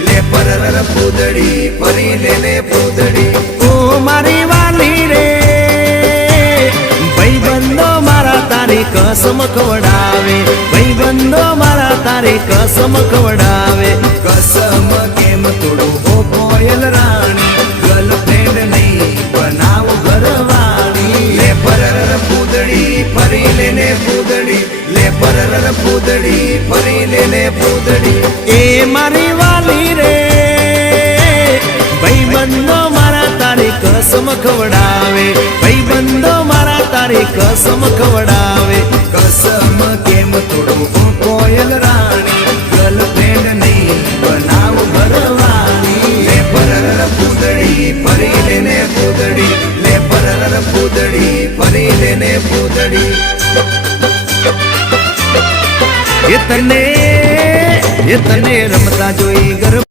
લે પરર પૂદડી ફરી લેને પૂદડી ઓ મારી વાલી રે ભાઈબંધો મારા તારી કસમ ખવડાવે ભાઈબંધો મારા તારી કસમ ખવડાવે કસમ કેમ તોડું હો કોયલ રાણી ગર્લફ્રેન્ડ નહીં બનાવ ઘરવાળી લે પરર પૂદડી ફરી લેને પૂદડી લે પરર પૂદડી ફરી લેને પૂદડી એ મારી વાલી રે ભાઈબંધો મારા તારી કસમ ખવડાવે ભાઈબંધો મારા તારી કસમ ખવડાવે કસમ કેમ તોડું હો કોયલ રાણી ગર્લફ્રેન્ડ નહીં બનાવ ઘરવાળી લે પરર પૂદડી ફરી લેને પૂદડી લે પરર પૂદડી ફરી લેને પૂદડી એ તને રમતા જોઈ ગર